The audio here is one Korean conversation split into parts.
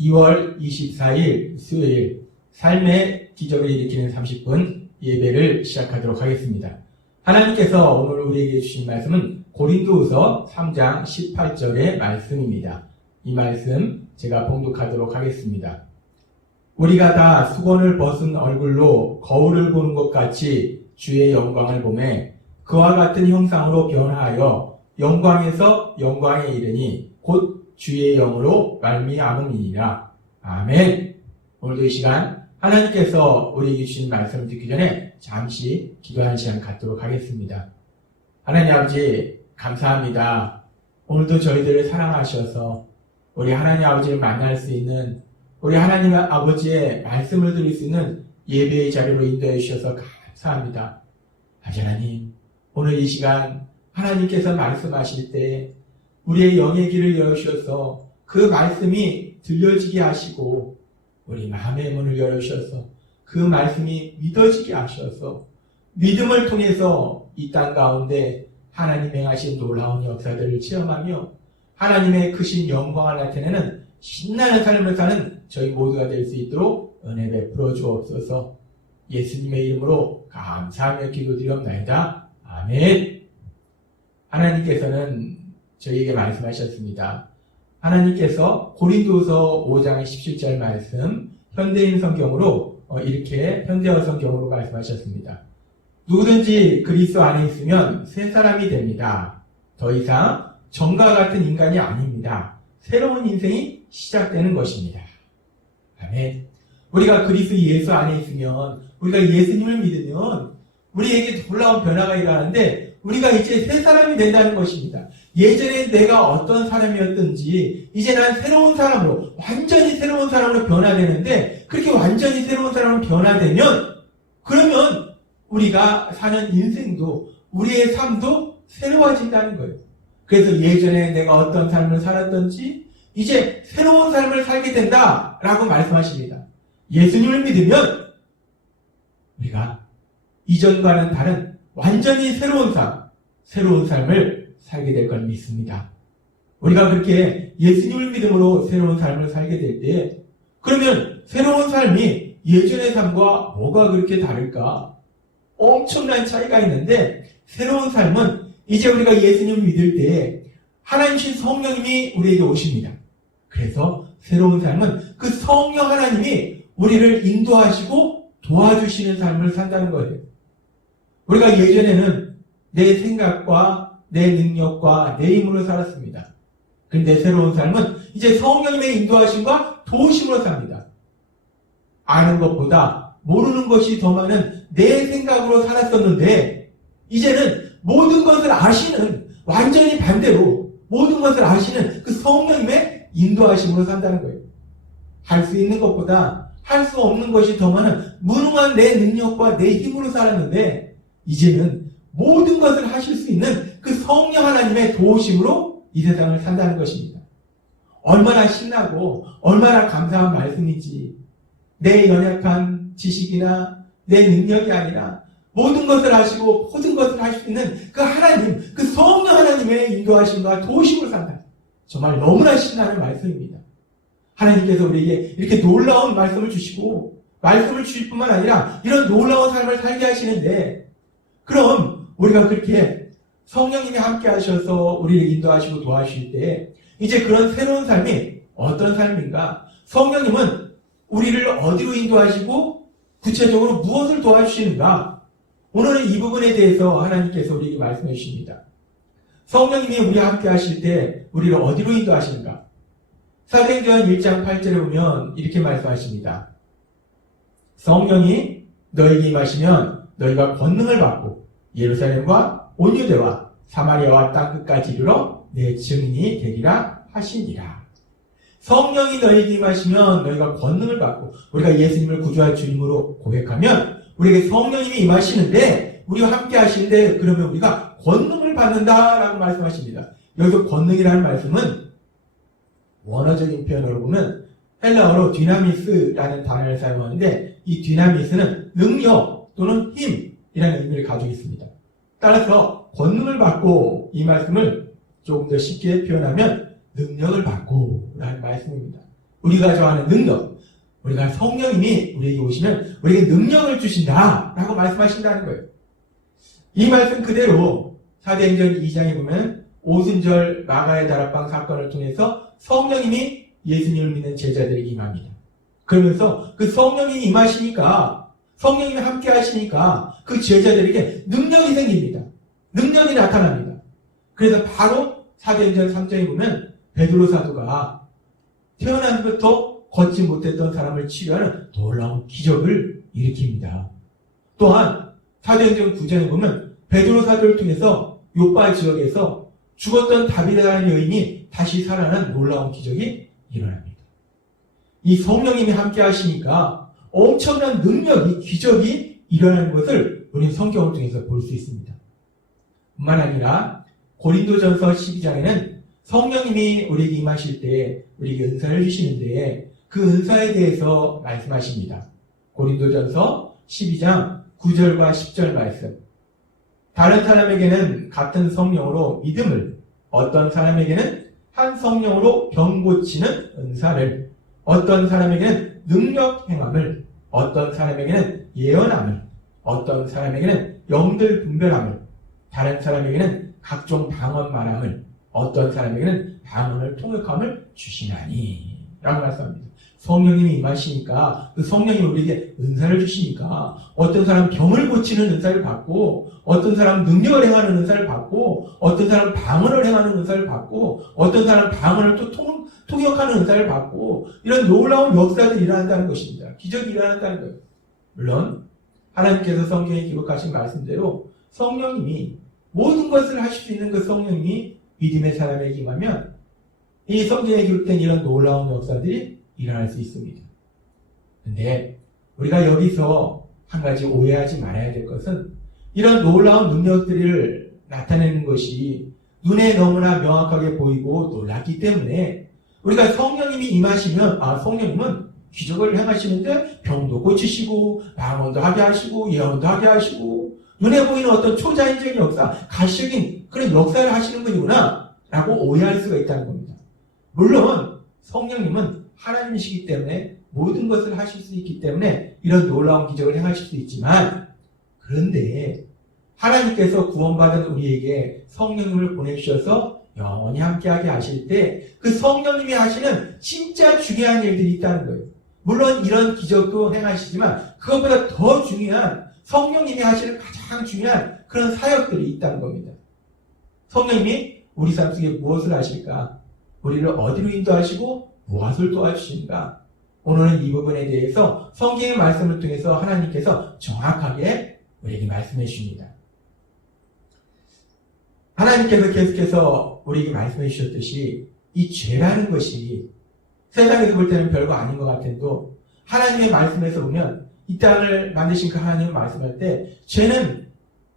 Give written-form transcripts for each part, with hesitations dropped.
2월 24일 수요일 삶의 기적을 일으키는 30분 예배를 시작하도록 하겠습니다. 하나님께서 오늘 우리에게 주신 말씀은 고린도후서 3장 18절의 말씀입니다. 이 말씀 제가 봉독하도록 하겠습니다. 우리가 다 수건을 벗은 얼굴로 거울을 보는 것 같이 주의 영광을 보매 그와 같은 형상으로 변화하여 영광에서 영광에 이르니 곧 주의 영으로 말미암음이니라. 아멘. 오늘도 이 시간 하나님께서 우리에게 주신 말씀을 듣기 전에 잠시 기도하는 시간 갖도록 하겠습니다. 하나님 아버지 감사합니다. 오늘도 저희들을 사랑하셔서 우리 하나님 아버지를 만날 수 있는, 우리 하나님 아버지의 말씀을 들을 수 있는 예배의 자리로 인도해 주셔서 감사합니다. 아버지 하나님, 오늘 이 시간 하나님께서 말씀하실 때 우리의 영의 길을 열어주셔서 그 말씀이 들려지게 하시고 우리 마음의 문을 열어주셔서 그 말씀이 믿어지게 하셔서 믿음을 통해서 이 땅 가운데 하나님 행하신 놀라운 역사들을 체험하며 하나님의 크신 영광을 나타내는 신나는 삶을 사는 저희 모두가 될 수 있도록 은혜 베풀어 주옵소서. 예수님의 이름으로 감사하며 기도드리옵나이다. 아멘. 하나님께서는 저희에게 말씀하셨습니다. 하나님께서 고린도서 5장 17절 말씀 현대인 성경으로 이렇게 현대어 성경으로 말씀하셨습니다. 누구든지 그리스도 안에 있으면 새 사람이 됩니다. 더 이상 전과 같은 인간이 아닙니다. 새로운 인생이 시작되는 것입니다. 아멘. 우리가 그리스도 예수 안에 있으면, 우리가 예수님을 믿으면 우리에게 놀라운 변화가 일어나는데 우리가 이제 새 사람이 된다는 것입니다. 예전에 내가 어떤 사람이었든지 이제 난 새로운 사람으로, 완전히 새로운 사람으로 변화되는데, 그렇게 완전히 새로운 사람으로 변화되면 그러면 우리가 사는 인생도, 우리의 삶도 새로워진다는 거예요. 그래서 예전에 내가 어떤 삶을 살았던지 이제 새로운 삶을 살게 된다라고 말씀하십니다. 예수님을 믿으면 우리가 이전과는 다른 완전히 새로운 삶을 살게 될 걸 믿습니다. 우리가 그렇게 예수님을 믿음으로 새로운 삶을 살게 될 때, 그러면 새로운 삶이 예전의 삶과 뭐가 그렇게 다를까? 엄청난 차이가 있는데, 새로운 삶은 이제 우리가 예수님을 믿을 때 하나님이신 성령님이 우리에게 오십니다. 그래서 새로운 삶은 그 성령 하나님이 우리를 인도하시고 도와주시는 삶을 산다는 거예요. 우리가 예전에는 내 생각과 내 능력과 내 힘으로 살았습니다. 그런데 새로운 삶은 이제 성령님의 인도하심과 도우심으로 삽니다. 아는 것보다 모르는 것이 더 많은 내 생각으로 살았었는데 이제는 모든 것을 아시는, 완전히 반대로 모든 것을 아시는 그 성령님의 인도하심으로 산다는 거예요. 할 수 있는 것보다 할 수 없는 것이 더 많은 무능한 내 능력과 내 힘으로 살았는데 이제는 모든 것을 하실 수 있는 그 성령 하나님의 도우심으로 이 세상을 산다는 것입니다. 얼마나 신나고 얼마나 감사한 말씀인지, 내 연약한 지식이나 내 능력이 아니라 모든 것을 하시고 모든 것을 할 수 있는 그 하나님, 그 성령 하나님의 인도하심과 도우심으로 산다. 정말 너무나 신나는 말씀입니다. 하나님께서 우리에게 이렇게 놀라운 말씀을 주시고 말씀을 주실 뿐만 아니라 이런 놀라운 삶을 살게 하시는데, 그럼 우리가 그렇게 성령님이 함께 하셔서 우리를 인도하시고 도와주실 때 이제 그런 새로운 삶이 어떤 삶인가? 성령님은 우리를 어디로 인도하시고 구체적으로 무엇을 도와주시는가? 오늘은 이 부분에 대해서 하나님께서 우리에게 말씀해 주십니다. 성령님이 우리와 함께 하실 때 우리를 어디로 인도하시는가? 사도행전 1장 8절에 보면 이렇게 말씀하십니다. 성령이 너에게 임하시면 너희가 권능을 받고 예루살렘과 온 유대와 사마리아와 땅끝까지 이르러 내 증인이 되리라 하시니라. 성령이 너에게 임하시면 너희가 권능을 받고, 우리가 예수님을 구주와 주님으로 고백하면 우리에게 성령님이 임하시는데, 우리와 함께 하시는데, 그러면 우리가 권능을 받는다라고 말씀하십니다. 여기서 권능이라는 말씀은 원어적인 표현으로 보면 헬라어로 디나미스라는 단어를 사용하는데, 이 디나미스는 능력 또는 힘이라는 의미를 가지고 있습니다. 따라서 권능을 받고, 이 말씀을 조금 더 쉽게 표현하면 능력을 받고 라는 말씀입니다. 우리가 좋아하는 능력, 우리가 성령님이 우리에게 오시면 우리에게 능력을 주신다라고 말씀하신다는 거예요. 이 말씀 그대로 사도행전 2장에 보면 오순절 마가의 다락방 사건을 통해서 성령님이 예수님을 믿는 제자들에게 임합니다. 그러면서 그 성령님이 임하시니까, 성령님이 함께 하시니까 그 제자들에게 능력이 생깁니다. 능력이 나타납니다. 그래서 바로 사도행전 3장에 보면 베드로 사도가 태어나면부터 걷지 못했던 사람을 치료하는 놀라운 기적을 일으킵니다. 또한 사도행전 9장에 보면 베드로 사도를 통해서 요파 지역에서 죽었던 다비드라는 여인이 다시 살아난 놀라운 기적이 일어납니다. 이 성령님이 함께 하시니까 엄청난 능력이, 기적이 일어나는 것을 우리는 성경을 통해서 볼 수 있습니다. 뿐만 아니라 고린도전서 12장에는 성령님이 우리에게 임하실 때 우리에게 은사를 주시는데 그 은사에 대해서 말씀하십니다. 고린도전서 12장 9절과 10절 말씀. 다른 사람에게는 같은 성령으로 믿음을, 어떤 사람에게는 한 성령으로 병 고치는 은사를, 어떤 사람에게는 능력 행함을, 어떤 사람에게는 예언함을, 어떤 사람에게는 영들 분별함을, 다른 사람에게는 각종 방언 말함을, 어떤 사람에게는 방언을 통역함을 주시나니 라고 말씀합니다. 성령님이 임하시니까 그 성령님이 우리에게 은사를 주시니까 어떤 사람은 병을 고치는 은사를 받고, 어떤 사람은 능력을 행하는 은사를 받고, 어떤 사람은 방언을 행하는 은사를 받고, 어떤 사람은 방언을 또 통역하는 은사를 받고, 이런 놀라운 역사들이 일어난다는 것입니다. 기적이 일어난다는 거예요. 물론 하나님께서 성경에 기록하신 말씀대로 성령님이 모든 것을 하실 수 있는 그 성령님이 믿음의 사람에게 임하면 이 성경에 기록된 이런 놀라운 역사들이 일어날 수 있습니다. 근데 우리가 여기서 한 가지 오해하지 말아야 될 것은 이런 놀라운 능력들을 나타내는 것이 눈에 너무나 명확하게 보이고 놀랐기 때문에 우리가 성령님이 임하시면 성령님은 기적을 행하시는데 병도 고치시고 방언도 하게 하시고 예언도 하게 하시고 눈에 보이는 어떤 초자연적인 역사, 가시적인 그런 역사를 하시는 분이구나 라고 오해할 수가 있다는 겁니다. 물론 성령님은 하나님이시기 때문에 모든 것을 하실 수 있기 때문에 이런 놀라운 기적을 행하실 수 있지만, 그런데 하나님께서 구원받은 우리에게 성령님을 보내주셔서 영원히 함께하게 하실 때 그 성령님이 하시는 진짜 중요한 일들이 있다는 거예요. 물론 이런 기적도 행하시지만 그것보다 더 중요한 성령님이 하시는 가장 중요한 그런 사역들이 있다는 겁니다. 성령님이 우리 삶 속에 무엇을 하실까? 우리를 어디로 인도하시고 무엇을 도와주신가? 오늘은 이 부분에 대해서 성경의 말씀을 통해서 하나님께서 정확하게 우리에게 말씀해 주십니다. 하나님께서 계속해서 우리에게 말씀해 주셨듯이 이 죄라는 것이 세상에서 볼 때는 별거 아닌 것 같아도 하나님의 말씀에서 보면 이 땅을 만드신 그 하나님을 말씀할 때 죄는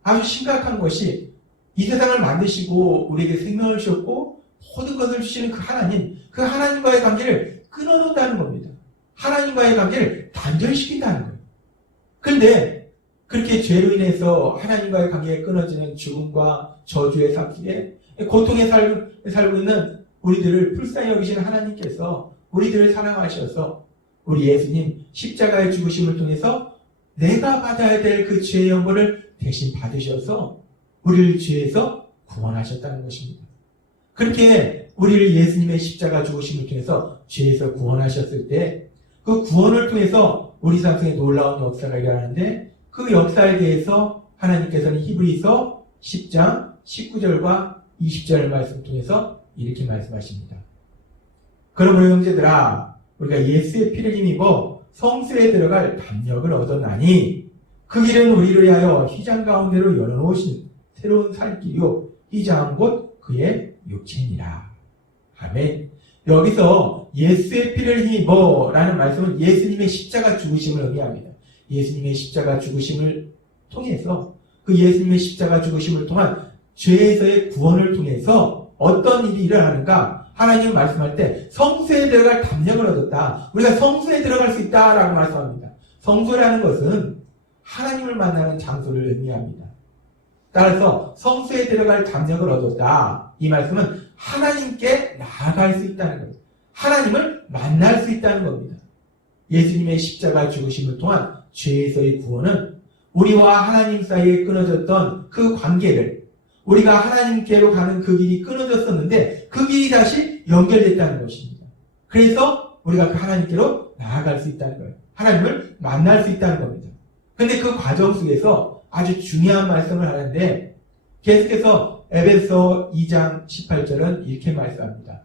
아주 심각한 것이 이 세상을 만드시고 우리에게 생명을 주셨고 모든 것을 주시는 그 하나님과의 관계를 끊어놓는다는 겁니다. 하나님과의 관계를 단절시킨다는 거예요. 그런데 그렇게 죄로 인해서 하나님과의 관계가 끊어지는 죽음과 저주의 삶 속에 고통에 살고 있는 우리들을 불쌍히 여기시는 하나님께서 우리들을 사랑하셔서 우리 예수님 십자가의 죽으심을 통해서 내가 받아야 될 그 죄의 연고를 대신 받으셔서 우리를 죄에서 구원하셨다는 것입니다. 그렇게 우리를 예수님의 십자가 죽으심을 통해서 죄에서 구원하셨을 때 그 구원을 통해서 우리 삶 속에 놀라운 역사가 일어나는데 그 역사에 대해서 하나님께서는 히브리서 10장 19절과 20절 말씀을 통해서 이렇게 말씀하십니다. 그러므로 형제들아, 우리가 예수의 피를 힘입어 성소에 들어갈 담력을 얻었나니 그 길은 우리를 위하여 휘장 가운데로 열어놓으신 새로운 살 길이요 휘장은 곧 그의 육체니라. 아멘. 여기서 예수의 피를 힘입어 라는 말씀은 예수님의 십자가 죽으심을 의미합니다. 예수님의 십자가 죽으심을 통해서 그 예수님의 십자가 죽으심을 통한 죄에서의 구원을 통해서 어떤 일이 일어나는가? 하나님 말씀할 때 성소에 들어갈 담력을 얻었다. 우리가 성소에 들어갈 수 있다라고 말씀합니다. 성소라는 것은 하나님을 만나는 장소를 의미합니다. 따라서 성소에 들어갈 담력을 얻었다. 이 말씀은 하나님께 나아갈 수 있다는 거예요. 하나님을 만날 수 있다는 겁니다. 예수님의 십자가 죽으심을 통한 죄에서의 구원은 우리와 하나님 사이에 끊어졌던 그 관계를, 우리가 하나님께로 가는 그 길이 끊어졌었는데 그 길이 다시 연결됐다는 것입니다. 그래서 우리가 그 하나님께로 나아갈 수 있다는 거예요. 하나님을 만날 수 있다는 겁니다. 근데 그 과정 속에서 아주 중요한 말씀을 하는데, 계속해서 에베소 2장 18절은 이렇게 말씀합니다.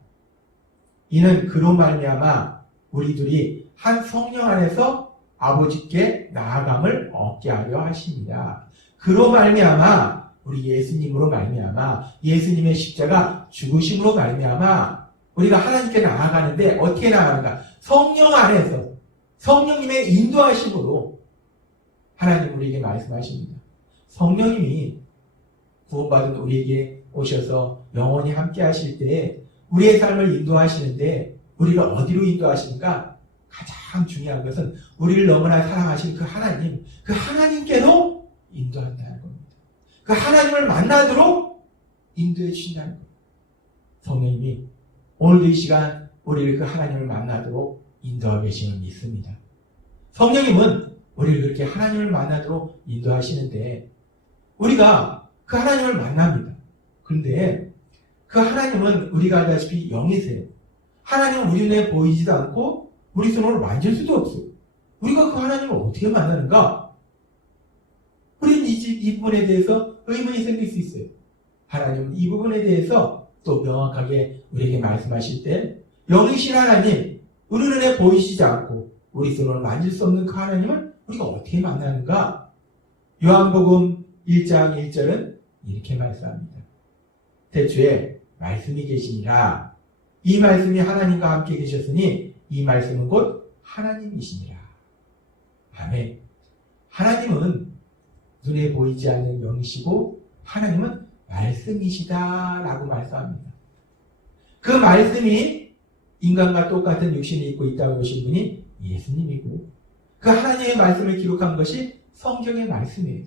이는 그로 말미암아 우리들이 한 성령 안에서 아버지께 나아감을 얻게 하려 하십니다. 그로 말미암아, 우리 예수님으로 말미암아, 예수님의 십자가 죽으심으로 말미암아 우리가 하나님께 나아가는데, 어떻게 나아가는가? 성령 안에서, 성령님의 인도하심으로 하나님 우리에게 말씀하십니다. 성령님이 구원받은 우리에게 오셔서 영원히 함께 하실 때 우리의 삶을 인도하시는데, 우리를 어디로 인도하시는가? 가장 중요한 것은 우리를 너무나 사랑하신 그 하나님, 그 하나님께로 인도한다는 겁니다. 그 하나님을 만나도록 인도해 주신다는 겁니다. 성령님이 오늘도 이 시간 우리를 그 하나님을 만나도록 인도하고 계시는 믿습니다. 성령님은 우리를 그렇게 하나님을 만나도록 인도하시는데, 우리가 그 하나님을 만납니다. 그런데 그 하나님은 우리가 알다시피 영이세요. 하나님은 우리 눈에 보이지도 않고 우리 손으로 만질 수도 없어요. 우리가 그 하나님을 어떻게 만나는가? 우리는 이 부분에 대해서 의문이 생길 수 있어요. 하나님은 이 부분에 대해서 또 명확하게 우리에게 말씀하실 때, 영이신 하나님, 우리 눈에 보이시지 않고 우리 손으로 만질 수 없는 그 하나님을 우리가 어떻게 만나는가? 요한복음 1장 1절은 이렇게 말씀합니다. 태초에 말씀이 계시니라. 이 말씀이 하나님과 함께 계셨으니 이 말씀은 곧 하나님이시니라. 아멘. 하나님은 눈에 보이지 않는 영이시고 하나님은 말씀이시다라고 말씀합니다. 그 말씀이 인간과 똑같은 육신이 입고 있다고 보신 분이 예수님이고, 그 하나님의 말씀을 기록한 것이 성경의 말씀이에요.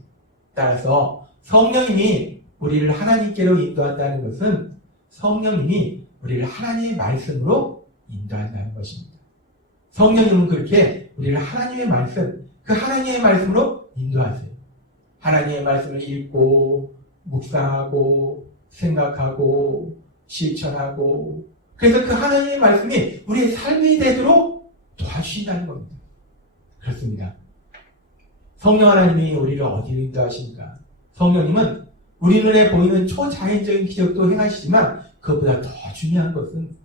따라서 성령님이 우리를 하나님께로 인도한다는 것은 성령님이 우리를 하나님의 말씀으로 인도한다는 것입니다. 성령님은 그렇게 우리를 하나님의 말씀, 그 하나님의 말씀으로 인도하세요. 하나님의 말씀을 읽고 묵상하고 생각하고 실천하고, 그래서 그 하나님의 말씀이 우리의 삶이 되도록 도와주신다는 겁니다. 그렇습니다. 성령 하나님이 우리를 어디로 인도하십니까? 성령님은 우리 눈에 보이는 초자연적인 기적도 행하시지만 그것보다 더 중요한 것은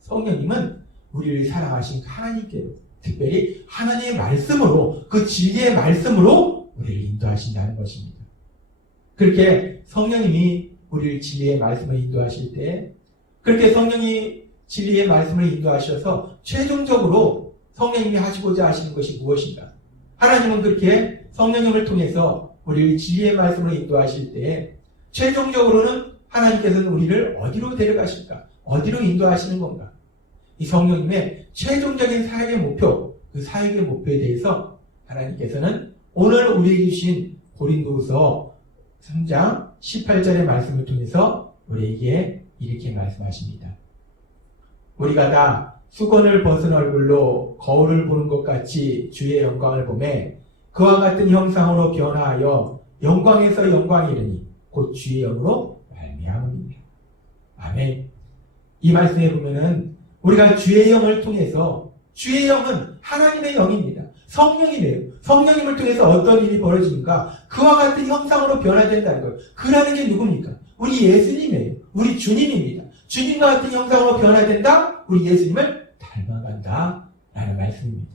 성령님은 우리를 사랑하신 하나님께로, 특별히 하나님의 말씀으로, 그 진리의 말씀으로 우리를 인도하신다는 것입니다. 그렇게 성령님이 우리를 진리의 말씀을 인도하실 때, 그렇게 성령이 진리의 말씀을 인도하셔서 최종적으로 성령님이 하시고자 하시는 것이 무엇인가? 하나님은 그렇게 성령님을 통해서 우리를 진리의 말씀으로 인도하실 때 최종적으로는 하나님께서는 우리를 어디로 데려가실까? 어디로 인도하시는 건가? 이 성령님의 최종적인 사역의 목표, 그 사역의 목표에 대해서 하나님께서는 오늘 우리에게 주신 고린도후서 3장 18절의 말씀을 통해서 우리에게 이렇게 말씀하십니다. 우리가 다 수건을 벗은 얼굴로 거울을 보는 것 같이 주의 영광을 보매 그와 같은 형상으로 변화하여 영광에서 영광이 이르니 곧 주의 영으로 말미암음이니라. 아멘. 이 말씀에 보면은 우리가 주의 영을 통해서, 주의 영은 하나님의 영입니다. 성령이래요. 성령님을 통해서 어떤 일이 벌어지는가? 그와 같은 형상으로 변화된다는 거예요. 그라는 게 누굽니까? 우리 예수님이에요. 우리 주님입니다. 주님과 같은 형상으로 변화된다? 우리 예수님을 닮아간다 라는 말씀입니다.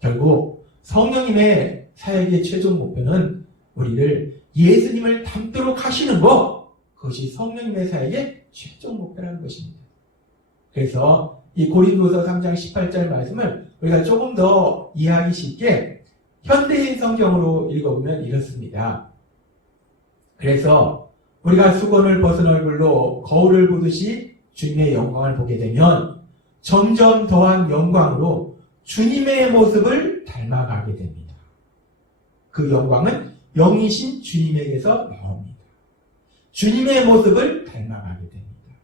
결국 성령님의 사역의 최종 목표는 우리를 예수님을 닮도록 하시는 것, 그것이 성령님의 사역의 최종 목표라는 것입니다. 그래서 이 고린도서 3장 18절 말씀을 우리가 조금 더 이해하기 쉽게 현대인 성경으로 읽어보면 이렇습니다. 그래서 우리가 수건을 벗은 얼굴로 거울을 보듯이 주님의 영광을 보게 되면 점점 더한 영광으로 주님의 모습을 닮아가게 됩니다. 그 영광은 영이신 주님에게서 나옵니다. 주님의 모습을 닮아가게 됩니다.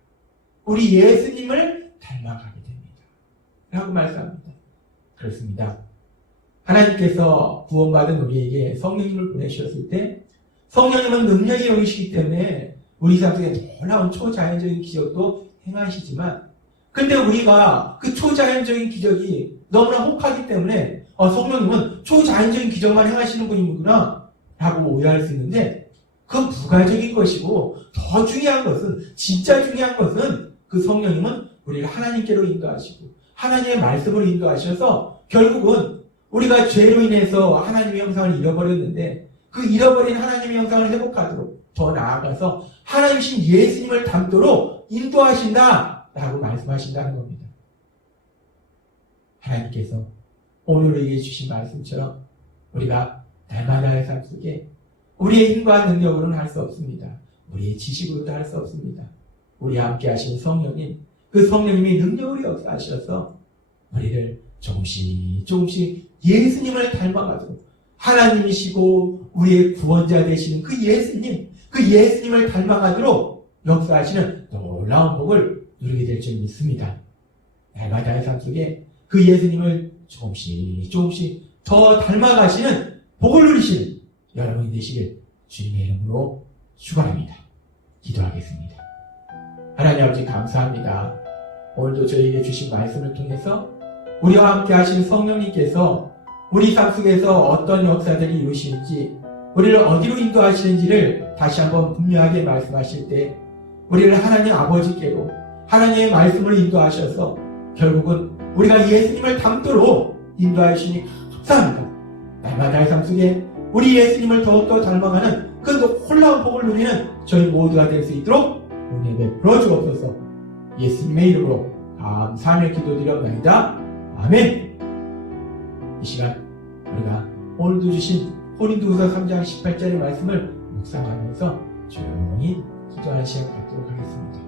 우리 예수님을 닮아가게 됩니다. 라고 말씀합니다. 그렇습니다. 하나님께서 구원받은 우리에게 성령님을 보내주셨을 때 성령님은 능력이 여기시기 때문에 우리 삶 속에 놀라운 초자연적인 기적도 행하시지만 근데 우리가 그 초자연적인 기적이 너무나 혹하기 때문에 성령님은 초자연적인 기적만 행하시는 분이구나 라고 오해할 수 있는데 그건 부가적인 것이고 더 중요한 것은 진짜 중요한 것은 그 성령님은 우리를 하나님께로 인도하시고 하나님의 말씀으로 인도하셔서 결국은 우리가 죄로 인해서 하나님의 형상을 잃어버렸는데 그 잃어버린 하나님의 형상을 회복하도록 더 나아가서 하나님이신 예수님을 닮도록 인도하신다 라고 말씀하신다는 겁니다. 하나님께서 오늘 우리에게 주신 말씀처럼 우리가 날마다의 삶 속에 우리의 힘과 능력으로는 할 수 없습니다. 우리의 지식으로도 할 수 없습니다. 우리와 함께 하신 성령님, 그 성령님이 능력으로 역사하셔서 우리를 조금씩 예수님을 닮아가도록 하나님이시고 우리의 구원자 되시는 그 예수님을 닮아가도록 역사하시는 놀라운 복을 누리게 될 줄 믿습니다. 날마다의 삶 속에 그 예수님을 조금씩 더 닮아가시는 복을 누리시는 여러분이 되시길 주님의 이름으로 축원합니다. 기도하겠습니다. 하나님 아버지 감사합니다. 오늘도 저희에게 주신 말씀을 통해서 우리와 함께 하신 성령님께서 우리 삶 속에서 어떤 역사들이 이루시는지 우리를 어디로 인도하시는지를 다시 한번 분명하게 말씀하실 때 우리를 하나님 아버지께로 하나님의 말씀을 인도하셔서 결국은 우리가 예수님을 닮도록 인도하시니 감사합니다. 날마다의 삶 속에 우리 예수님을 더욱더 닮아가는 그 놀라운 복을 누리는 저희 모두가 될 수 있도록 은혜 베풀어 주옵소서. 예수님의 이름으로 감사하며 기도드렸나이다. 아멘. 이 시간 우리가 오늘도 주신 고린도후서 3장 18절의 말씀을 묵상하면서 조용히 기도하는 시간 갖도록 하겠습니다.